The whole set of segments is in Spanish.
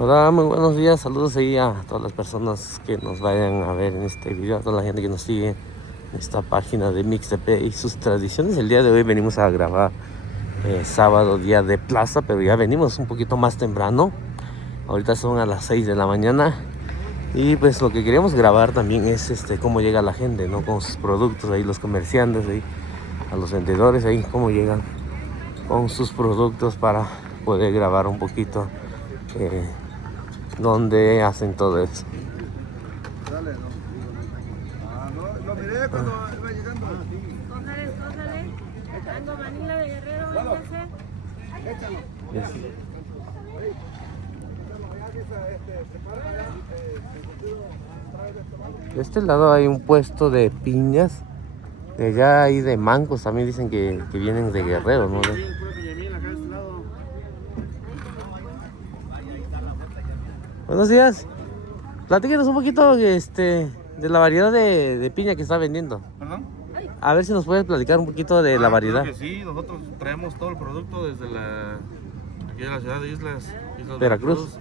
Hola, muy buenos días, saludos ahí a todas las personas que nos vayan a ver en este video, a toda la gente que nos sigue en esta página de Mixtepe y sus tradiciones. El día de hoy venimos a grabar sábado, día de plaza, pero ya venimos un poquito más temprano. Ahorita son a las 6 de la mañana y pues lo que queríamos grabar también es cómo llega la gente, ¿no? Con sus productos, ahí los comerciantes, ahí a los vendedores, ahí cómo llegan con sus productos para poder grabar un poquito donde hacen todo eso. Dale, no. Lo miré cuando iba llegando. Cójale. Mango Manila de Guerrero, véngase. Échalo. Yes. De este lado hay un puesto de piñas. De allá hay de mangos, también dicen que vienen de Guerrero, ¿no? Sí, pura piñamil acá de este lado. Buenos días. Platíquenos un poquito de la variedad de piña que está vendiendo. ¿Perdón? A ver si nos puedes platicar un poquito de la variedad. Claro que sí, nosotros traemos todo el producto desde aquí de la ciudad de Islas Veracruz.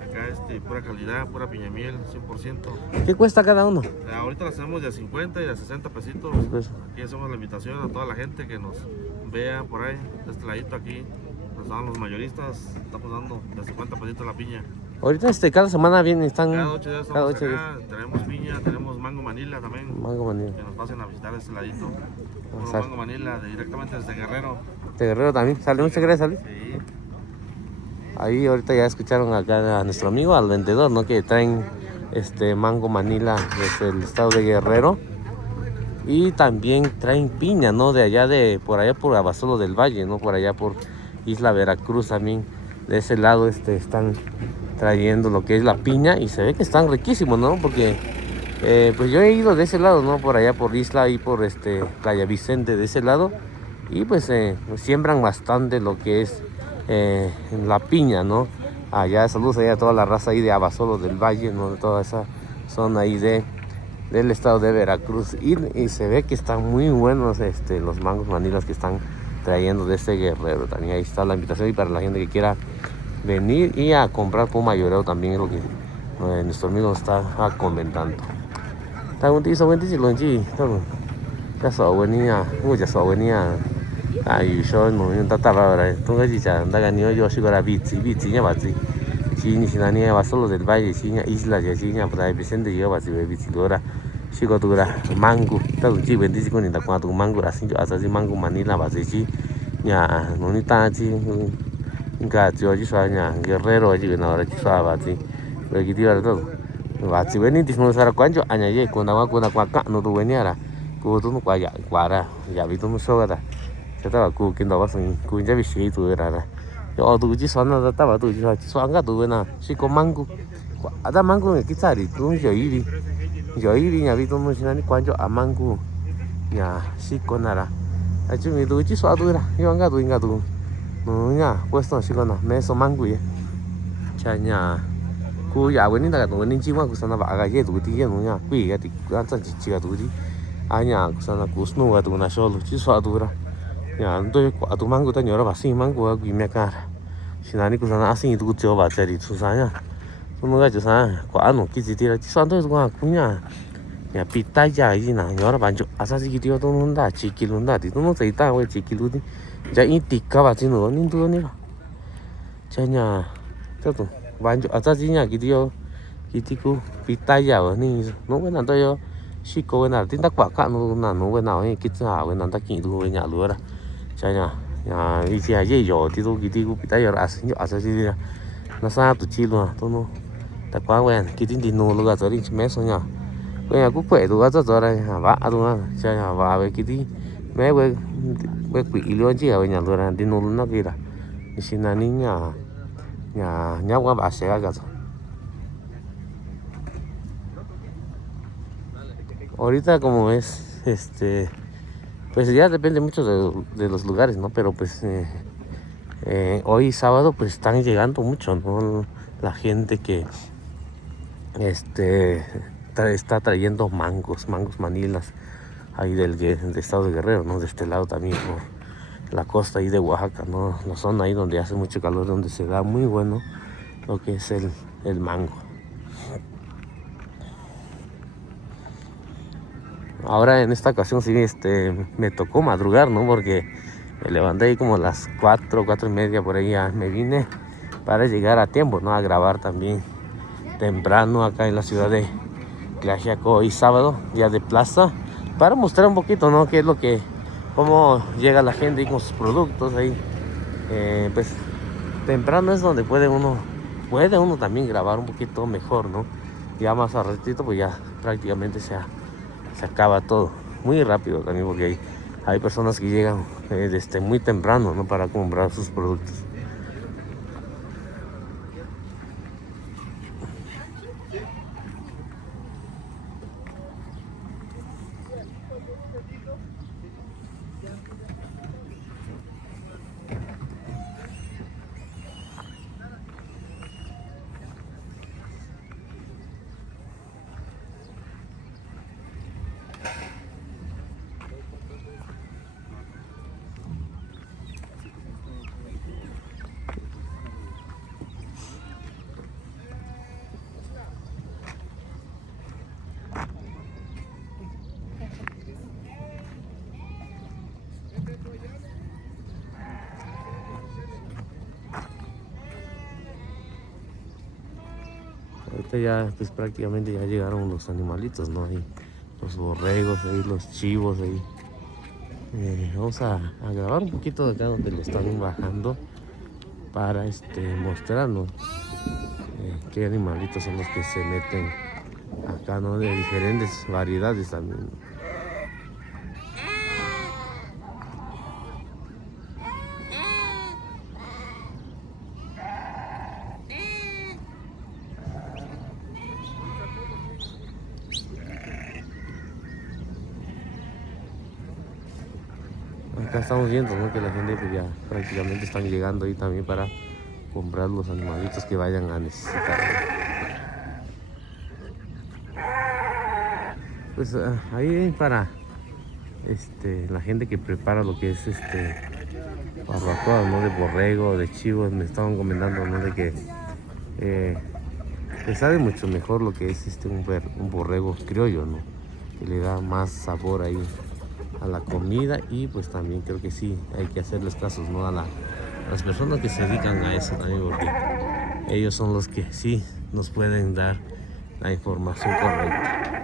Acá pura calidad, pura piñamiel, 100%. ¿Qué cuesta cada uno? Ahorita las hacemos de a 50 y de a 60 pesitos. Pues, Aquí hacemos la invitación a toda la gente que nos vea por ahí, de este ladito aquí. Nos dan los mayoristas, estamos dando de 50 pesitos la piña. ahorita cada semana están Cada 8 días cada estamos 8 acá, tenemos piña, tenemos mango manila también. Mango Manila. Que nos pasen a visitar este ladito. Puro Exacto. mango manila directamente desde Guerrero. De Guerrero también. Sale, muchas gracias, Ale. Sí. Ahí ahorita ya escucharon acá a nuestro amigo, al vendedor, ¿no? Que traen mango Manila desde el estado de Guerrero. Y también traen piña, ¿no? De allá por allá por Abasolo del Valle, ¿no? Por allá por Isla Veracruz también. De ese lado están trayendo lo que es la piña y se ve que están riquísimos, ¿no? Porque pues yo he ido de ese lado, ¿no? Por allá por Isla y por Playa Vicente de ese lado. Y pues siembran bastante lo que es la piña, ¿no? Allá, saludos allá a toda la raza ahí de Abasolo del Valle, ¿no? De toda esa zona ahí del estado de Veracruz. Y se ve que están muy buenos los mangos manilas que están trayendo de este Guerrero. También ahí está la invitación y para la gente que quiera venir y a comprar por mayoreo también es lo que nuestro amigo está comentando. Está un tiso buen tiso lo chi, ya so buenia, ya so buenia. Y yo no está ahora, tú que dices, anda ganando yo sigo la bici ya va sí. Sí, ni siquiera ni va solo del valle, sí, isla ya sí, ya por ahí Vicente yo va sí, bici dura. Sigo dura mango, está un chi buen tiso con ni ta tu mango, así yo así mango manila va sí, ya no ni ta sí. Nga yo chỉ xóa nhà Guerrero chỉ nào là chỉ xóa bà chỉ rồi cái điều đó bà chỉ bên đi nó sao quan cho anh ấy còn nào qua cạn nó tụi bên nhà cô tụi nó qua ra giờ bị tụi nó xóa ra cho tao cô kinh đó xong cô chỉ bị xí tụi ra cho tụi chỉ xóa nó tao bảo tụi chỉ xóa cả tụi bên nào chỉ có mango à ta mango cái sao thì tụi giờ ý đi nhà bị tụi nó xin quan cho mango nhà chỉ có nào ra chứ mình tụi chỉ xóa tụi ra nhưng mà tụi no nha, questo non si conosce, messo mango ya. Chanya, ku ya weni daga no weni jiwa ku sana ba ga ye du di ye no nya, ku ya di ga zan ji ji ga du di. Anya ku sana ku snu ga du na sholu, ji swa du ra. Ya, ndo ku adu mango ta nyora ba sin mango ga gui me ka. Sinani ku sana asin du jo ba cha di tu sa nya. Tu no ga ju sa, ku anu ki ji di ra, ji swa ndo ku ku nya. Ya pita ya ji na nyora ba jo asa ji di do no da chi ki lu da di no sei ta we chi ki lu di. Ya ini tiga baju nữa nên tôi này cho nhà cho tụi bán cho ở nhà cái điều cái cô bị tay vào nên nó cái nào tôi xí cô cái nào tin tắc quả cạn nó cái nào ấy cái nào cái nào tắc kỹ tôi với nhà lúa đó cho nhà đi xe dễ dò thì tôi cái cô bị tay vào ở gì đó nó xa tụi chi luôn tôi nó tắc quả quen cái tin thì nó là rồi đi mẹ số nhà cái nhà cũng khỏe tôi rất rồi đây hả vạ tôi cho nhà vào với cái tí mẹ với quỷ luôn chứ ở nhà tôi đi nôn nó kia là xin là nhà qua bà sẽ cả rồi. Ahorita como es pues ya depende mucho de los lugares, ¿no? Pero pues hoy sábado pues están llegando mucho, ¿no? La gente que está trayendo mangos manilas ahí del estado de Guerrero, ¿no? De este lado también por la costa ahí de Oaxaca, ¿no? La zona ahí donde hace mucho calor, donde se da muy bueno lo que es el mango. Ahora en esta ocasión sí me tocó madrugar, ¿no? Porque me levanté ahí como a las 4:30 por ahí, ya me vine para llegar a tiempo, ¿no? A grabar también temprano acá en la ciudad de Tlaxiaco hoy sábado, día de plaza, para mostrar un poquito, ¿no? Qué es cómo llega la gente ahí con sus productos ahí. Pues temprano es donde puede uno también grabar un poquito mejor, ¿no? Ya más a ratito pues ya prácticamente se acaba todo. Muy rápido también porque hay personas que llegan desde muy temprano, ¿no? Para comprar sus productos. Ahorita ya pues prácticamente ya llegaron los animalitos, ¿no? Ahí, los borregos, ahí, los chivos ahí. Vamos a grabar un poquito de acá donde le están bajando para mostrarnos qué animalitos son los que se meten acá, ¿no? De diferentes variedades también. Acá estamos viendo, ¿no? Que la gente pues, ya prácticamente están llegando ahí también para comprar los animalitos que vayan a necesitar. Pues ahí para la gente que prepara lo que es barbacoa, ¿no? De borrego, de chivo, me estaban comentando, ¿no? De que le sabe mucho mejor lo que es un borrego criollo, ¿no? Que le da más sabor ahí a la comida. Y pues también creo que sí hay que hacerles casos, ¿no? A las personas que se dedican a eso también, porque ellos son los que sí nos pueden dar la información correcta.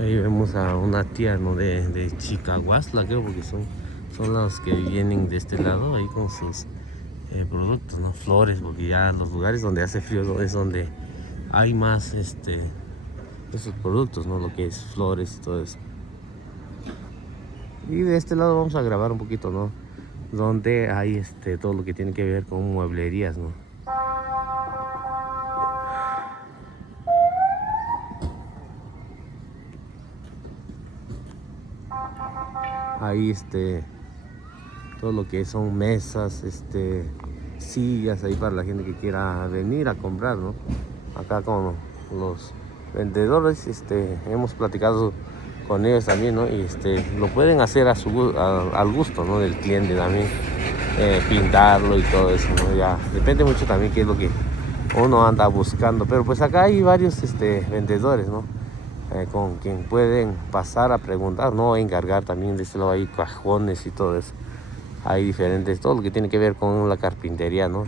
Ahí vemos a una tía, ¿no? de Chicahuastla, creo, porque son las que vienen de este lado ahí con sus productos, ¿no? Flores, porque ya los lugares donde hace frío, ¿no? Es donde hay más esos productos, ¿no? Lo que es flores y todo eso. Y de este lado vamos a grabar un poquito, ¿no? Donde hay todo lo que tiene que ver con mueblerías, ¿no? Ahí todo lo que son mesas, sillas ahí para la gente que quiera venir a comprar, ¿no? Acá con los vendedores, hemos platicado con ellos también, ¿no? Y lo pueden hacer al gusto, ¿no? Del cliente también, pintarlo y todo eso, ¿no? Ya depende mucho también qué es lo que uno anda buscando, pero pues acá hay varios vendedores, ¿no? Con quien pueden pasar a preguntar, ¿no? Encargar también de este lado hay cajones y todo eso. Hay diferentes, todo lo que tiene que ver con la carpintería, ¿no?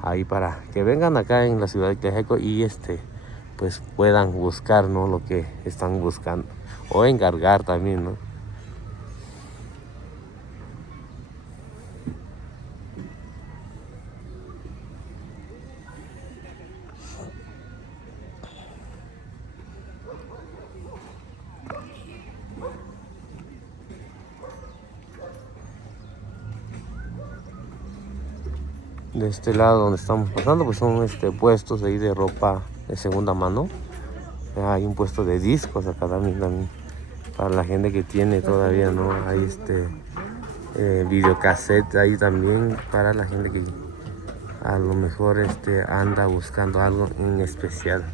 Ahí para que vengan acá en la ciudad de Tlaxiaco y pues puedan buscar, ¿no? Lo que están buscando o encargar también, ¿no? De este lado donde estamos pasando pues son puestos ahí de ropa de segunda mano. Hay un puesto de discos acá también para la gente que tiene todavía, ¿no? Hay videocassette ahí también para la gente que a lo mejor anda buscando algo en especial.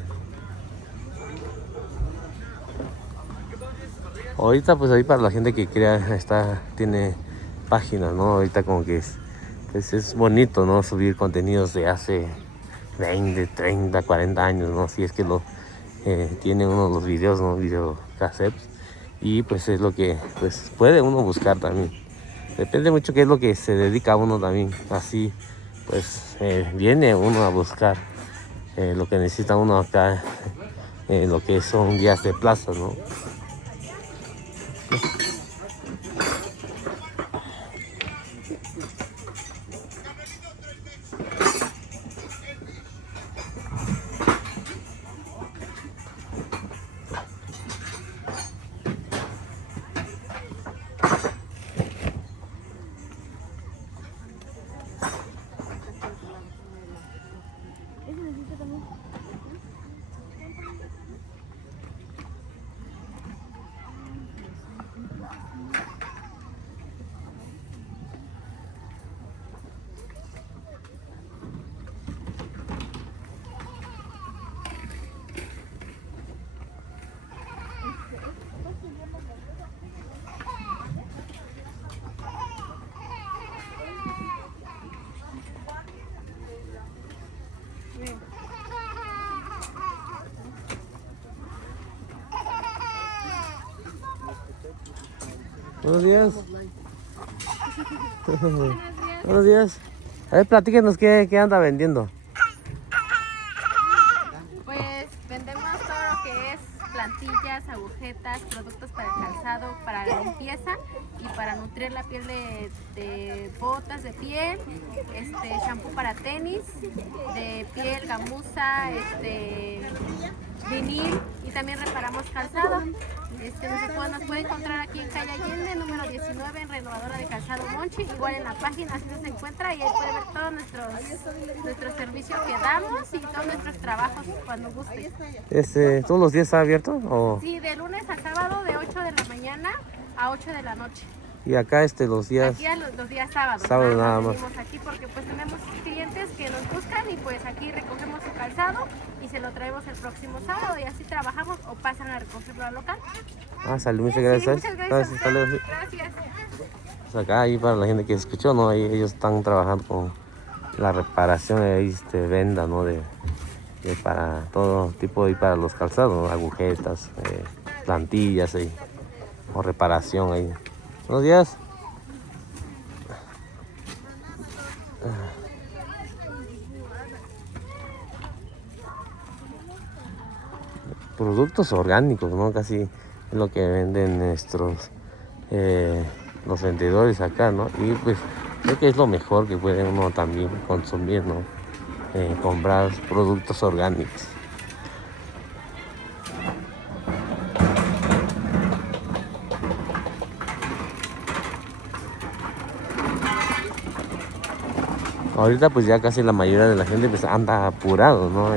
Ahorita pues ahí para la gente que crea, tiene páginas, ¿no? Ahorita como que pues es bonito, ¿no? Subir contenidos de hace 20, 30, 40 años, ¿no? Si es que tiene uno de los videos, ¿no? Videocassettes. Y pues es lo que pues puede uno buscar también. Depende mucho qué es lo que se dedica a uno también. Así pues viene uno a buscar lo que necesita uno acá, lo que son guías de plaza, ¿no? Buenos días. Buenos días. A ver, platíquenos qué anda vendiendo. Pues vendemos todo lo que es plantillas, agujetas, productos para el calzado, para la limpieza y para nutrir la piel de botas de piel, shampoo para tenis, de piel, gamuza, vinil, y también reparamos calzado. Nos puede encontrar aquí en Calle Allende, número 19, en Renovadora de Calzado Monchi, igual en la página así se encuentra, y ahí puede ver todos nuestros servicios que damos y todos nuestros trabajos cuando guste. ¿Todos los días está abierto? ¿O? Sí, de lunes a sábado de 8 de la mañana a 8 de la noche. Y acá los días... Aquí los días sábados. Sábado nada más. Venimos aquí porque pues tenemos clientes que nos buscan y pues aquí recogemos su calzado y se lo traemos el próximo sábado y así trabajamos o pasan a recogerlo al local. Salud, muchas gracias. Sí, muchas gracias. Hasta luego. Gracias. Pues acá ahí para la gente que escuchó, ¿no? Ahí ellos están trabajando con la reparación de venda, ¿no? De para todo tipo y para los calzados, ¿no? Agujetas, plantillas ahí, o reparación ahí. Buenos días. Productos orgánicos, ¿no? Casi es lo que venden los vendedores acá, ¿no? Y pues creo que es lo mejor que puede uno también consumir, ¿no? Comprar productos orgánicos. Ahorita pues ya casi la mayoría de la gente pues anda apurado, ¿no?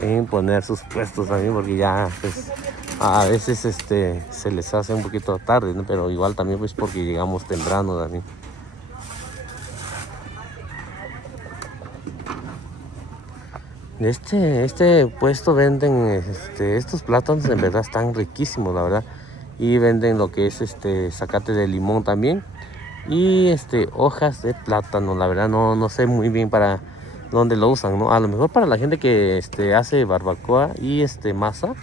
En poner sus puestos también, porque ya pues a veces se les hace un poquito tarde, ¿no? Pero igual también pues porque llegamos temprano también. Este puesto venden estos plátanos, en verdad están riquísimos, la verdad. Y venden lo que es zacate de limón también. Y hojas de plátano, la verdad no sé muy bien para dónde lo usan, ¿no? A lo mejor para la gente que hace barbacoa y masa.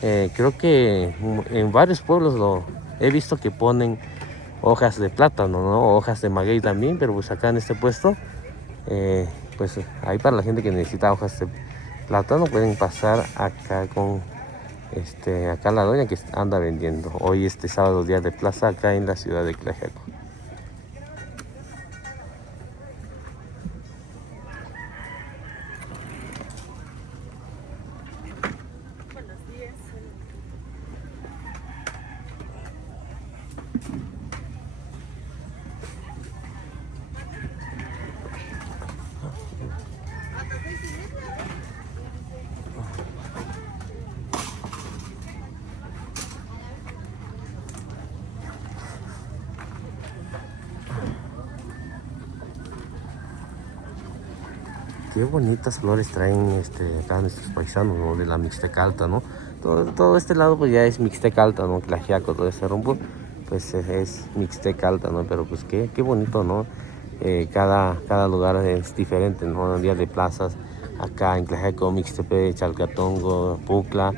Creo que en varios pueblos lo he visto que ponen hojas de plátano, ¿no? Hojas de maguey también, pero pues acá en este puesto, pues ahí para la gente que necesita hojas de plátano pueden pasar acá con acá la doña que anda vendiendo hoy sábado, día de plaza, acá en la ciudad de Tlaxiaco. qué bonitas flores traen acá nuestros paisanos, ¿no? De la Mixteca Alta, ¿no? Todo este lado pues ya es Mixteca Alta, ¿no? Tlaxiaco, todo ese rumbo, pues es Mixteca Alta, ¿no? Pero pues qué bonito, ¿no? Cada lugar es diferente, ¿no? Día de plazas, acá en Tlaxiaco, Mixtepe, Chalcatongo, Pucla,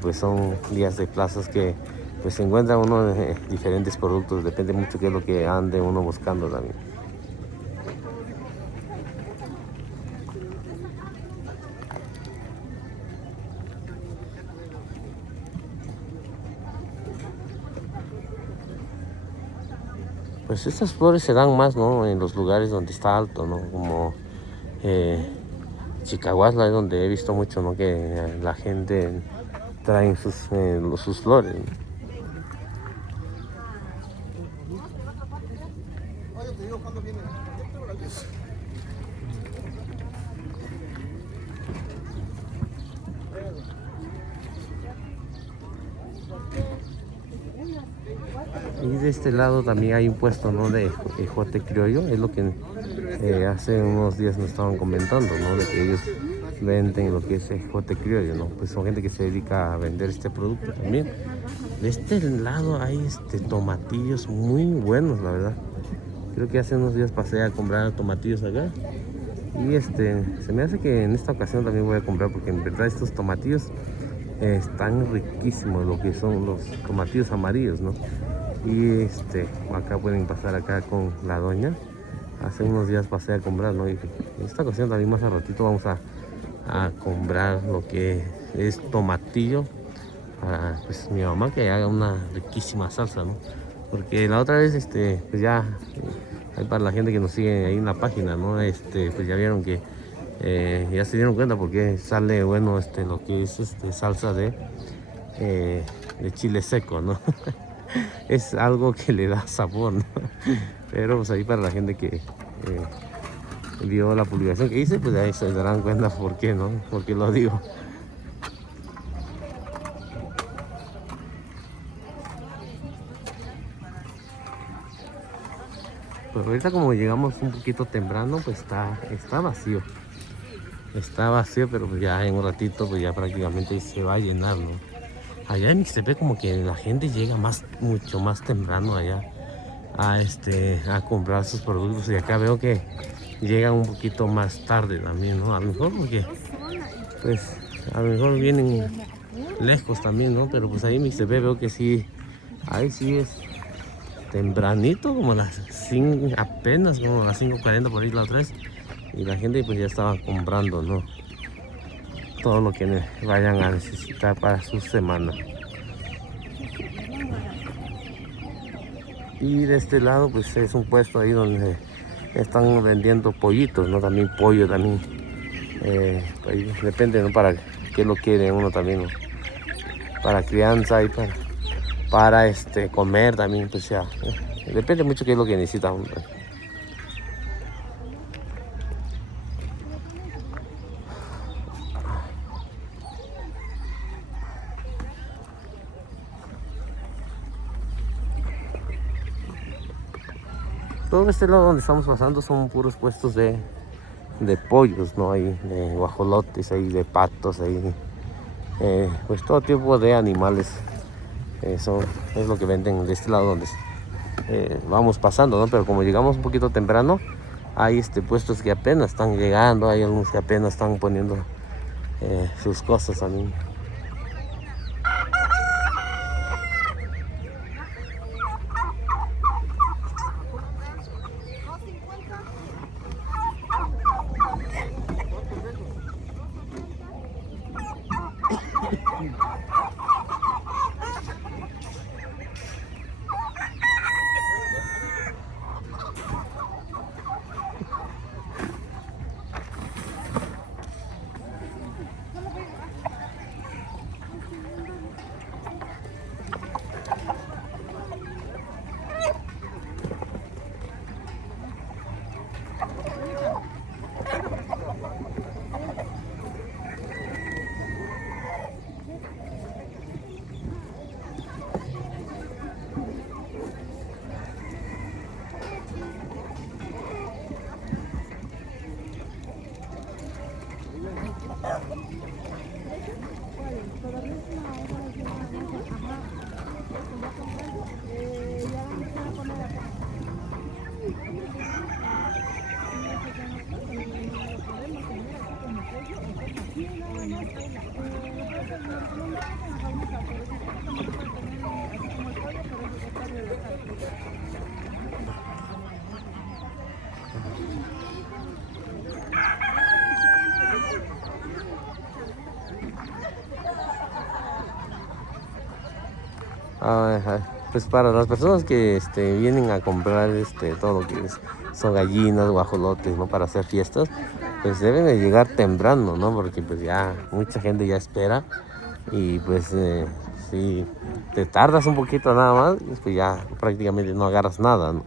pues son días de plazas que pues se encuentra uno diferentes productos, depende mucho qué es lo que ande uno buscando también. Pues estas flores se dan más, ¿no? En los lugares donde está alto, ¿no? Como Chicahuasla, es donde he visto mucho, ¿no? Que la gente trae sus flores, ¿no? Y de este lado también hay un puesto, ¿no? De ejote criollo, es lo que hace unos días nos estaban comentando, ¿no? De que ellos venden lo que es ejote criollo, ¿no? Pues son gente que se dedica a vender este producto también. De este lado hay tomatillos muy buenos, la verdad. Creo que hace unos días pasé a comprar tomatillos acá. Y se me hace que en esta ocasión también voy a comprar, porque en verdad estos tomatillos están riquísimos, lo que son los tomatillos amarillos, ¿no? Y acá pueden pasar acá con la doña. Hace unos días pasé a comprar, ¿no? Y en esta ocasión también más al ratito vamos a comprar lo que es tomatillo para pues mi mamá que haga una riquísima salsa, ¿no? Porque la otra vez pues ya ahí para la gente que nos sigue ahí en la página, ¿no? Pues ya vieron que ya se dieron cuenta porque sale bueno lo que es salsa de chile seco, ¿no? Es algo que le da sabor, ¿no? Pero pues ahí para la gente que vio la publicación que hice, pues ahí se darán cuenta por qué, ¿no? Por qué lo digo. Pues ahorita como llegamos un poquito temprano, pues está vacío. Está vacío, pero pues ya en un ratito pues ya prácticamente se va a llenar, ¿no? Allá en Mixtepec como que la gente llega mucho más temprano allá a comprar sus productos, y acá veo que llegan un poquito más tarde también, ¿no? A lo mejor porque pues a lo mejor vienen lejos también, ¿no? Pero pues ahí en Mixtepec veo que sí, ahí sí es tempranito, como las 5, apenas como las 5:40 por ahí la otra vez, y la gente pues ya estaba comprando, ¿no? Todo lo que vayan a necesitar para su semana. Y de este lado pues es un puesto ahí donde están vendiendo pollitos, ¿no? También pollo también. Ahí depende, ¿no? Para qué lo quiere uno también, ¿no? Para crianza y para comer también, pues ya. Depende mucho qué es lo que necesita uno. Todo este lado donde estamos pasando son puros puestos de pollos, ¿no? Hay de guajolotes, hay de patos, hay pues todo tipo de animales. Eso es lo que venden de este lado donde vamos pasando, ¿no? Pero como llegamos un poquito temprano, hay puestos que apenas están llegando, hay algunos que apenas están poniendo sus cosas también. Pues para las personas que vienen a comprar todo lo que son gallinas, guajolotes, ¿no? Para hacer fiestas, pues deben de llegar temprano, ¿no? Porque pues ya mucha gente ya espera y pues si te tardas un poquito nada más, pues ya prácticamente no agarras nada, ¿no?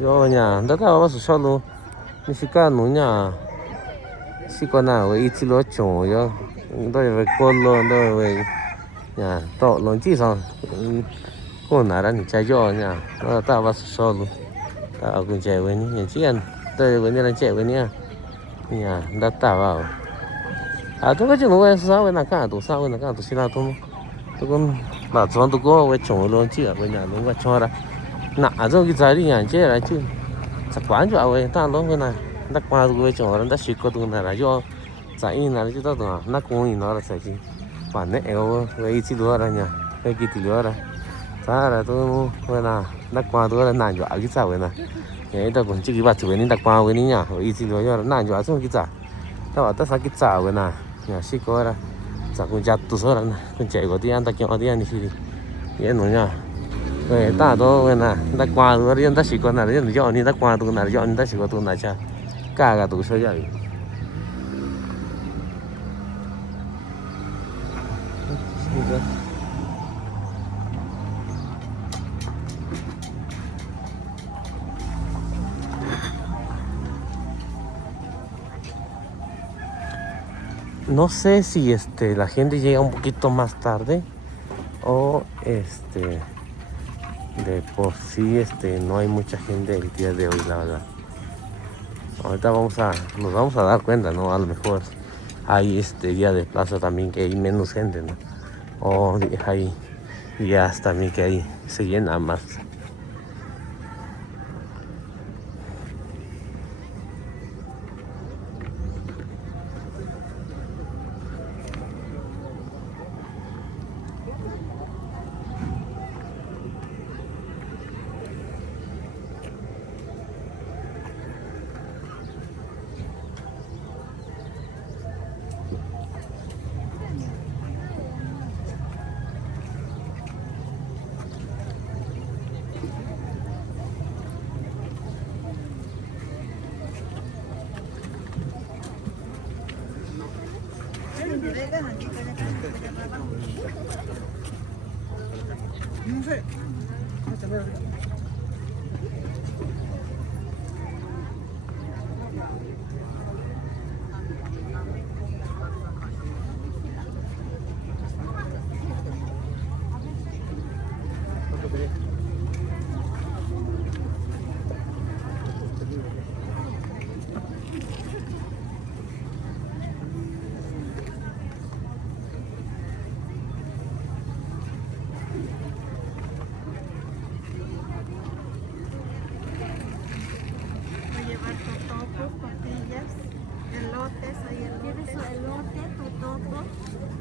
Yo nhà đất nào mà sao luôn, như sĩ ca núi nhà sĩ con nào ít chỉ lo trồng yo, tôi về con luôn tôi về nhà tọ luôn chỉ sao, con nào đang chạy yo nhà, nó ta vào sao luôn, ta ở cùng chạy với nhà chị anh, tôi với nhà đang chạy với nhà đất ta vào, tôi có chừng nó về sao về nào cả, tôi sao về nào cả tôi xin nào tôi con bảo cho tôi có về trồng luôn chỉ ở bên nhà nó vào cho ra. Nạ rồi cái giá đi nhà chết lại chứ chắc quán cho vậy ta nói cái này đặt qua tôi cho nó xịt qua tôi này là do giá in là chứ tao tưởng nó cũng nhìn nó là sẽ gì bản nét eo cái chỉ đua ra nhà cái kia thì đua ra giá là tôi cái nào đặt qua tôi là nản dọa cái sao vậy này cái tao còn chỉ cái bát chủ nên đặt qua cái ní nhà cái chỉ đua cho nản dọa xong cái giá tao bảo tao sao cái sao vậy này nhà xịt qua ra giá cũng chặt tôi số là con chạy có tiền ta kiếm có tiền thì vậy nữa nha. Vậy ta đó vậy nè, ta qua rồi đi ta chỉ còn là đi dọn đi ta qua tôi là dọn ta chỉ có tôi là cha, cả tôi chơi vậy. No sé si la gente llega un poquito más tarde o de por sí no hay mucha gente el día de hoy, la verdad. Ahorita nos vamos a dar cuenta, ¿no? A lo mejor hay día de plaza también que hay menos gente, ¿no? O hay días también que se llena más.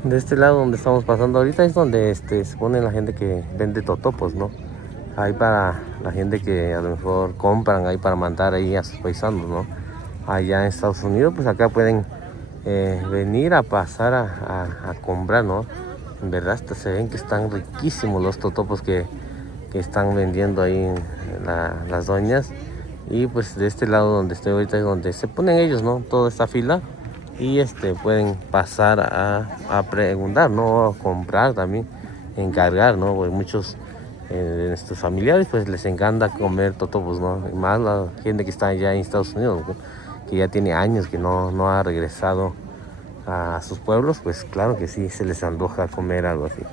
De este lado donde estamos pasando ahorita es donde se pone la gente que vende totopos, ¿no? Ahí para la gente que a lo mejor compran ahí para mandar ahí a sus paisanos, ¿no? Allá en Estados Unidos, pues acá pueden venir a pasar a comprar, ¿no? En verdad hasta se ven que están riquísimos los totopos que están vendiendo ahí las doñas. Y pues de este lado donde estoy ahorita es donde se ponen ellos, ¿no? Toda esta fila. Y pueden pasar a preguntar, ¿no? A comprar también, encargar, ¿no? Porque muchos de nuestros familiares pues les encanta comer totopos, ¿no? Y más la gente que está allá en Estados Unidos, ¿no? Que ya tiene años que no ha regresado a sus pueblos, pues claro que sí, se les antoja comer algo así.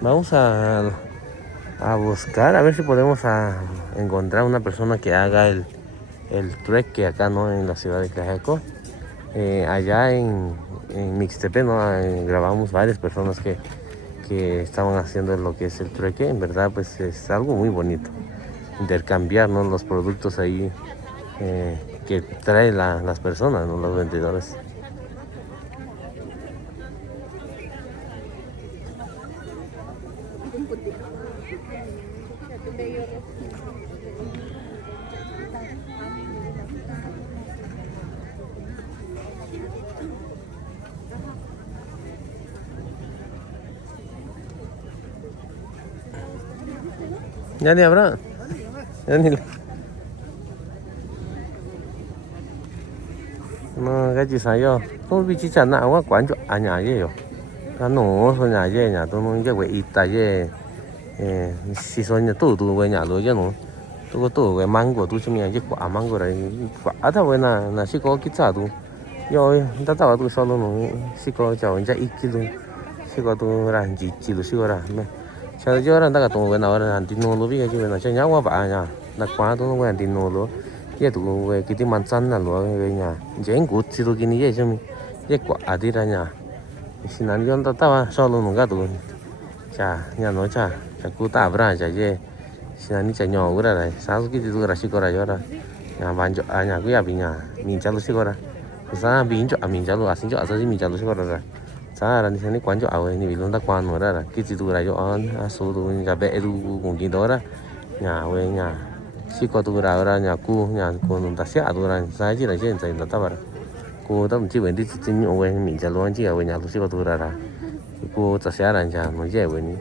Vamos a buscar, a ver si podemos encontrar una persona que haga el trueque acá, ¿no? En la ciudad de Cajaco. Allá en Mixtepec, ¿no? Grabamos varias personas que estaban haciendo lo que es el trueque. En verdad, pues es algo muy bonito. Intercambiar, ¿no? Los productos ahí que traen las personas, ¿no? Los vendedores. Ya ni habrá. Ya ni... Nó cái chị sai yo. Tôi bị chỉ chả nào quá quán chỗ à nhà gì yo. Cái nó thôi nhà tôi nó cái quậy ít tại gì. Xí xôi nhà tôi về nhà rồi chứ nó. Tôi có tôi về mang của tôi trong nhà chứ quả mang của đấy quả thôi về là chỉ có cái trả tôi. Rồi ta tao tôi sau nó chỉ có cháu anh ít kilo. Chỉ có tôi ra chỉ kilo chỉ có ra mẹ. Cho cho ra ta tôi về nào ra ăn tin nó luôn bây giờ về cho nhau quá bà nhà. Đặt quá tôi về ăn tin nó luôn. Cái tụ về cái manzan là luôn về nhà. Giờ cũng chỉ tôi cái này chứ mình. Cái quả đi ra nhà. Xin anh cho ta tao sau luôn cái tụ. Chà nhà nói chà cú ta bra chả dê. Xin anh chả nhỏ cái này. Sao cái tụ ra chỉ có ra cho ra. Nhà bán cho nhà cái bị nhà mình chả lúc chỉ có ra. Sao bị cho mình chả lúc xin cho sao mình chả lúc chỉ có ra. Sao làนี่quán cho ảoนี่bị luôn ta quan rồi đó. Cái tụ ra cho số tụ nhà bé tụ cũng kinh đó ra. Nhà về nhà chỉ có tụ ra nhà cô nó ta sẽ tụ ra sai chỉ là chuyện gì đó ta bảo cô ta chỉ vấn đề chỉ nhiều về mình chả luôn chỉ ở nhà lúc chỉ có tụ ra cô ta sẽ ra nhà nó dễ về ní.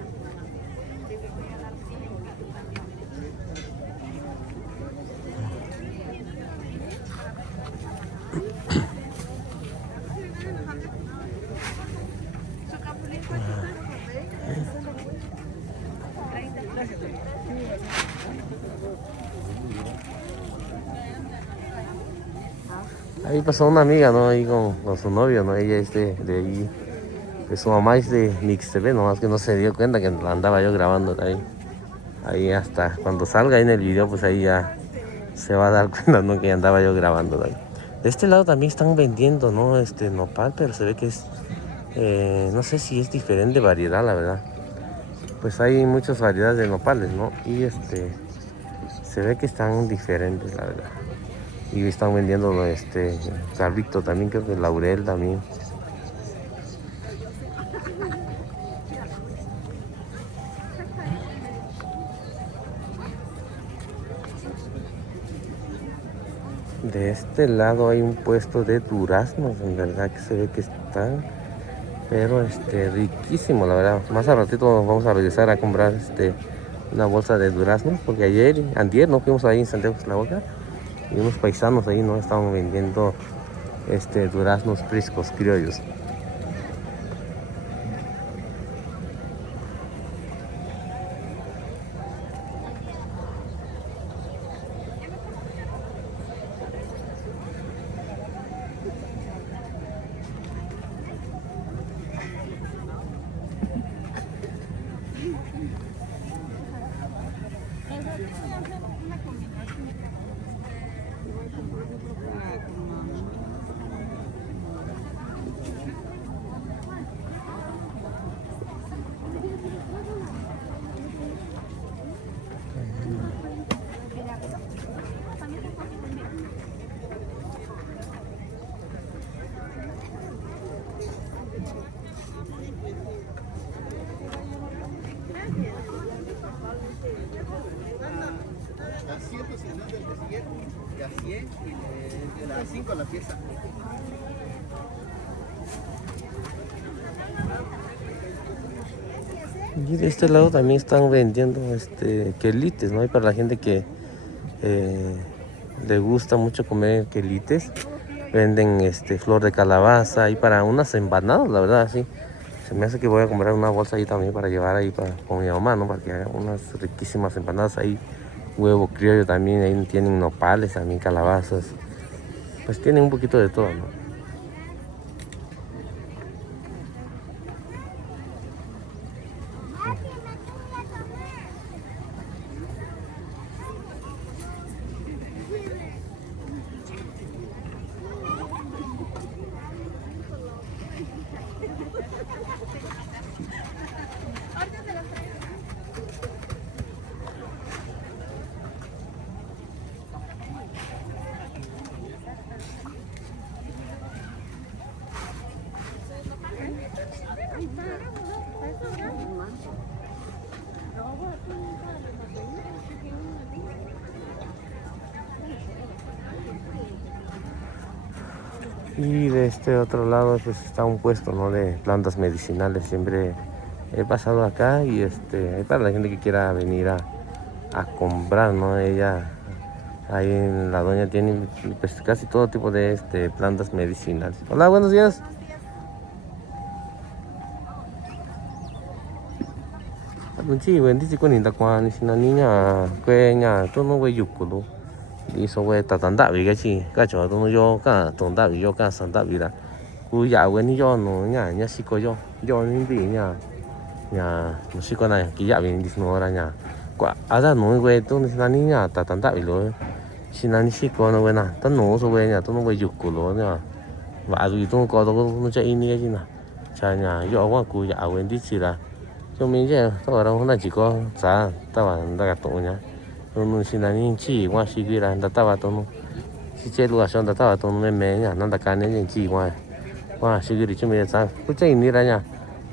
Ahí pasó una amiga, ¿no? Ahí con su novio, ¿no? Ella es de ahí, pues su mamá es de Mixtepec, nomás que no se dio cuenta que andaba yo grabando ahí. Ahí hasta cuando salga ahí en el video, pues ahí ya se va a dar cuenta, ¿no? Que andaba yo grabando ahí. De este lado también están vendiendo, ¿no? Nopal, pero se ve que es, no sé si es diferente variedad, la verdad. Pues hay muchas variedades de nopales, ¿no? Y se ve que están diferentes, la verdad. Y están vendiendo cabrito también, creo que laurel también. De este lado hay un puesto de duraznos, en verdad que se ve que están, pero riquísimo, la verdad. Más a ratito vamos a regresar a comprar una bolsa de duraznos, porque antier nos fuimos ahí en Santiago de la Boca. Y unos paisanos ahí no estaban vendiendo duraznos frescos criollos. De las 5 la pieza. Y de este lado también están vendiendo quelites, ¿no? Y para la gente que le gusta mucho comer quelites, venden flor de calabaza y para unas empanadas, la verdad, sí. Se me hace que voy a comprar una bolsa ahí también para llevar ahí con mi mamá, ¿no? Para que haga unas riquísimas empanadas ahí. Huevo criollo también, ahí tienen nopales, también calabazas. Pues tienen un poquito de todo, ¿no? Y de este otro lado pues está un puesto, ¿no? De plantas medicinales. Siempre he pasado acá y ahí para la gente que quiera venir a comprar, ¿no? Ella ahí en la doña tiene pues casi todo tipo de plantas medicinales. Hola, buenos días. Chị bên thì có nhìn ta qua ni xin ni nhà quê nhà tôi nó quay dục của luôn đi so quay ta tận đạo vì cái gì cái chỗ tôi nó do cả tận đạo vì do cả sản đạo vì là cú dạo quên đi do nó nhà xí có do những gì nhà một xí con này cái dạo vì đi nó ra nhà quả ra nó quay tôi ni xin ni nhà ta tận đạo vì luôn xin ni xí có nó quên à tôi nó so quay nhà tôi nó quay dục của luôn nha và vì tôi có nó chạy đi cái gì nào cha nhà do quá cú dạo quên đi chỉ là cho mình chứ tao ở đâu hôm nay chỉ có giá tao vào ta gặp tụi nhá tôi xin là những chỉ qua xí kia là tao vào tôi xí chết luôn xong tao vào tôi mẹ nhá nó đặt cái này những chỉ qua xí kia thì chúng mình sao cứ chạy đi ra nhá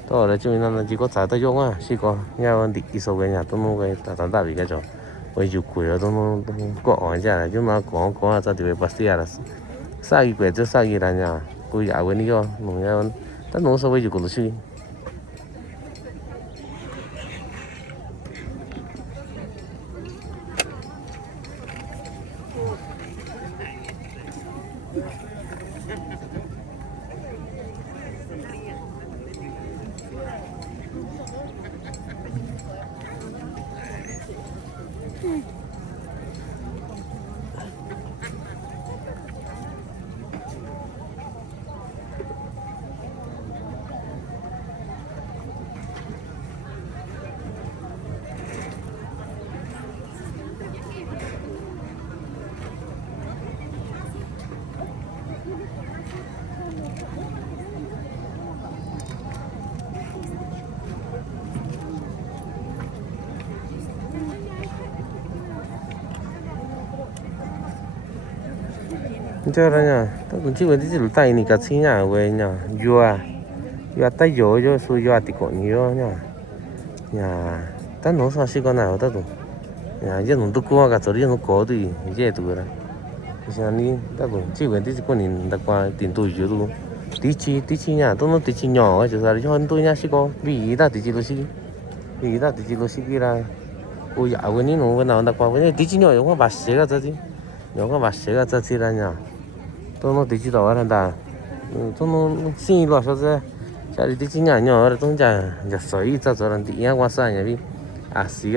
tao ở đây chúng mình nó chỉ có giá tao vô qua xí có nhà vấn đề số cái nhà tôi nó cái tao vì cái chỗ với chụp quỷ tôi nó có ở nhà chúng nó có ra thì về pastilla là sao cái quỷ cho sao cái là nhà cô giáo cái này cho nó nhà tao nó sao với chụp quỷ xí cho ra nhà tao cũng chỉ có cái tay này cả xí nhà về nhà vừa tay gió cho xuôi vừa thì còn nhiều nhà tao nói sao xí con nào tao tụ nhà giờ nó tụ qua cả rồi nó có thì dễ tụ ra thì anh tao cũng chỉ có cái con này tao qua tiền tuổi chưa tụ tí chi nhà tao nói tí chi nhỏ chứ sao cho hơn tôi nhà xí con vì ta tí chi lo xí kia ra ôi dạo cái này nó cái nào tao qua cái tí chi nhỏ giống bà xé ra chứ nhỏ bà xé ra chứ ra nhà tôi nó tí chi đó là đã tôi nó xin lo sao chứ chả đi tí chi nhỏ rồi tôi chả sấy cho rồi làm tí nhà qua xa nhà đi así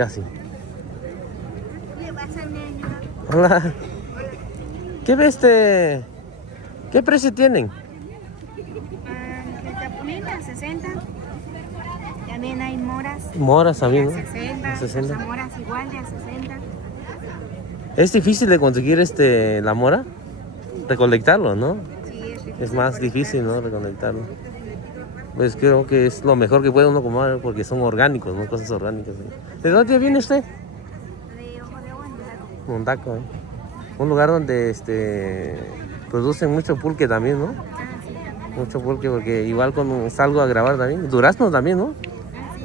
hola ¿qué ves qué precio tienen? El chapulín a 60. También hay moras. Moras también, ¿no? A 60. Las moras igual de a 60. Es difícil de conseguir la mora, recolectarlo, ¿no? Sí, es difícil. Es más difícil, ¿no? Recolectarlo. Pues creo que es lo mejor que puede uno comer porque son orgánicos, ¿no? Cosas orgánicas. ¿De dónde viene usted? De Ojo de Agua, Mondaco, ¿eh? Un lugar donde producen mucho pulque también, ¿no? sí, también. Mucho pulque porque igual cuando salgo a grabar también. Durazno también, ¿no?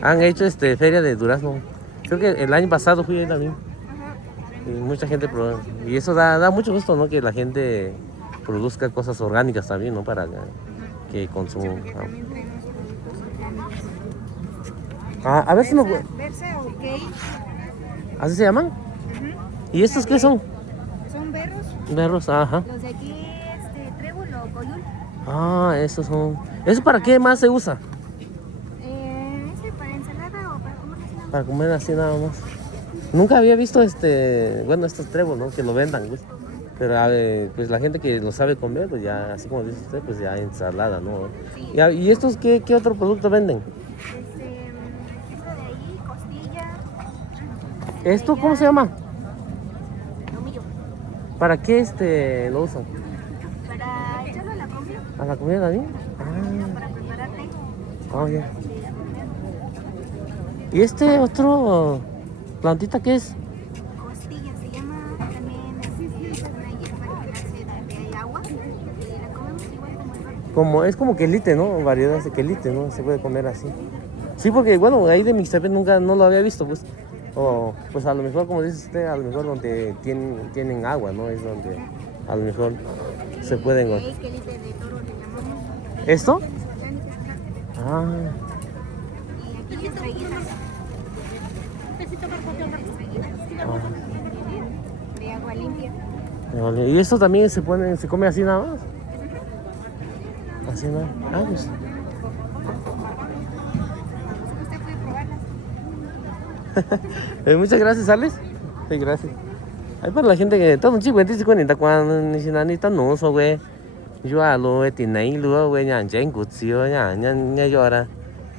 Han hecho feria de durazno. Creo que el año pasado fui ahí también. Y mucha gente y eso da mucho gusto, ¿no? Que la gente produzca cosas orgánicas también, ¿no? Para que consuman. Porque también tenemos productos orgánicos. A ver si nos... Versa o Key. ¿Así se llaman? ¿Y estos qué son? Son berros. Berros, ajá. Los de aquí, trébol o coyul. Ah, esos son... ¿Eso para qué más se usa? Para ensalada o para comer así nada. Para comer así nada más. Nunca había visto bueno, estos trébol, ¿no? Que lo vendan, pues. Pero pues la gente que lo sabe comer, pues ya, así como dice usted, pues ya ensalada, ¿no? Sí. ¿Y estos qué otro producto venden? Esto de ahí, costilla. ¿Esto cómo se llama? Tomillo. ¿Para qué lo usan? Para echarlo a la comida. ¿A la comida también? Para prepararte. Ah, ya. ¿Y otro plantita qué es? Costilla se llama. También es una hierba que nace de agua. Y la comemos igual como el Es como quelite, ¿no? Variedades de quelite, ¿no? Se puede comer así. Sí, porque bueno, ahí de Mixtepec nunca no lo había visto, pues. O pues a lo mejor, como dice usted, a lo mejor donde tienen agua, ¿no? Es donde a lo mejor se pueden... ahí quelite de toro le llamamos. ¿Esto? Orgánicas, ajá. Ah, Y aquí estrellitas. De agua limpia. vale. ¿Y esto también se come así nada más? Así nada. Ah, pues. Usted puede probarlas. Muchas gracias, Alex. Sí, gracias. Hay para la gente que todo un chico dice que ni cuando ni si nada ni tan no so güey. Yo a lo tiene ahí luego güey ya en cuchillo ya llora.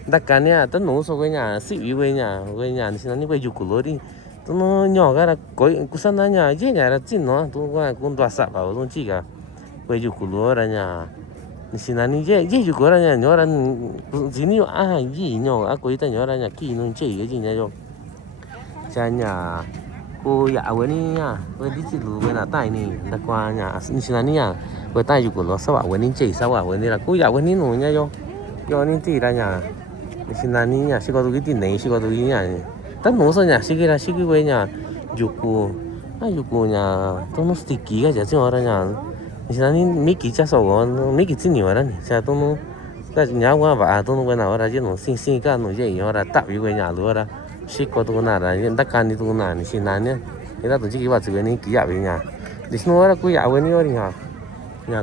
Da cania tan no so güey ya sí güey ya ni si nada ni güey yuculori. Tú no nhỏ ra coi cusan ya ya ra chin no tú qua con tua sa vào don chica. Güey yuculora ya. Ni si nada ni yuculora ya llora si ni nhỏ coi ta llora ya ki no chi cái gì nha yo. Cha nhà cô dạ với nha với đi chỉ lú với là tài nè đã qua nhà xin xin anh nha với tài chụp của nó sao bảo với nín chỉ sao bảo với là cô dạ với nín nổi nha yo nín chỉ ra nhà xin anh nha xin có tôi cái tiền này xin có tôi nhà tất nổ sao nhà xin cái với nhà chụp của nhà tôi nó sticky cái gì chứ ra nhà xin anh mấy kỹ cha sao mấy kỹ gì nhiều ra nè cha tôi nó cái nhà qua và tôi nó với nào ra chứ nó xin cái nó gì nhỏ ra tạo với nhà luôn ra Chico tu na ra ni dakkan ni tu na ni sinanya ira tu chi wa zwe ni ki ya we nya disno ra ku ya we ni ori nya